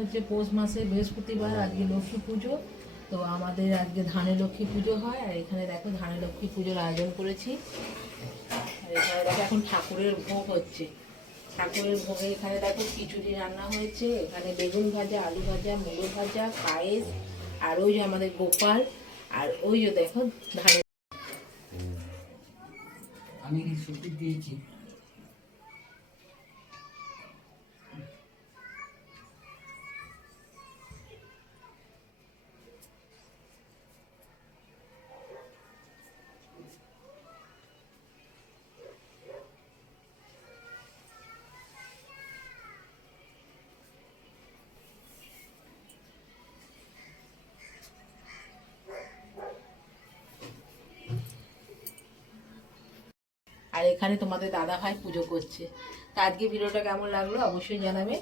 হচ্ছে পৌষ মাসে বৃহস্পতিবার, আজকে লক্ষ্মী পুজো। তো আমাদের আজকে ধানে লক্ষ্মী পুজো হয়, আর এখানে দেখো ধানে লক্ষ্মী পুজোর আয়োজন করেছি। আর এখানে দেখো এখন ঠাকুরের ভোগ হচ্ছে। ঠাকুরের ভোগে এখানে দেখো খিচুড়ি রান্না হয়েছে। এখানে বেগুন ভাজা, আলু ভাজা, মুলো ভাজা, পায়েস, আর ওই যে আমাদের গোপাল, আর ওই যে দেখো ধানের আমি দিয়েছি। আর এখানে তোমাদের দাদা ভাই পুজো করছে। তা আজকে ভিডিওটা কেমন লাগল অবশ্যই জানাবে।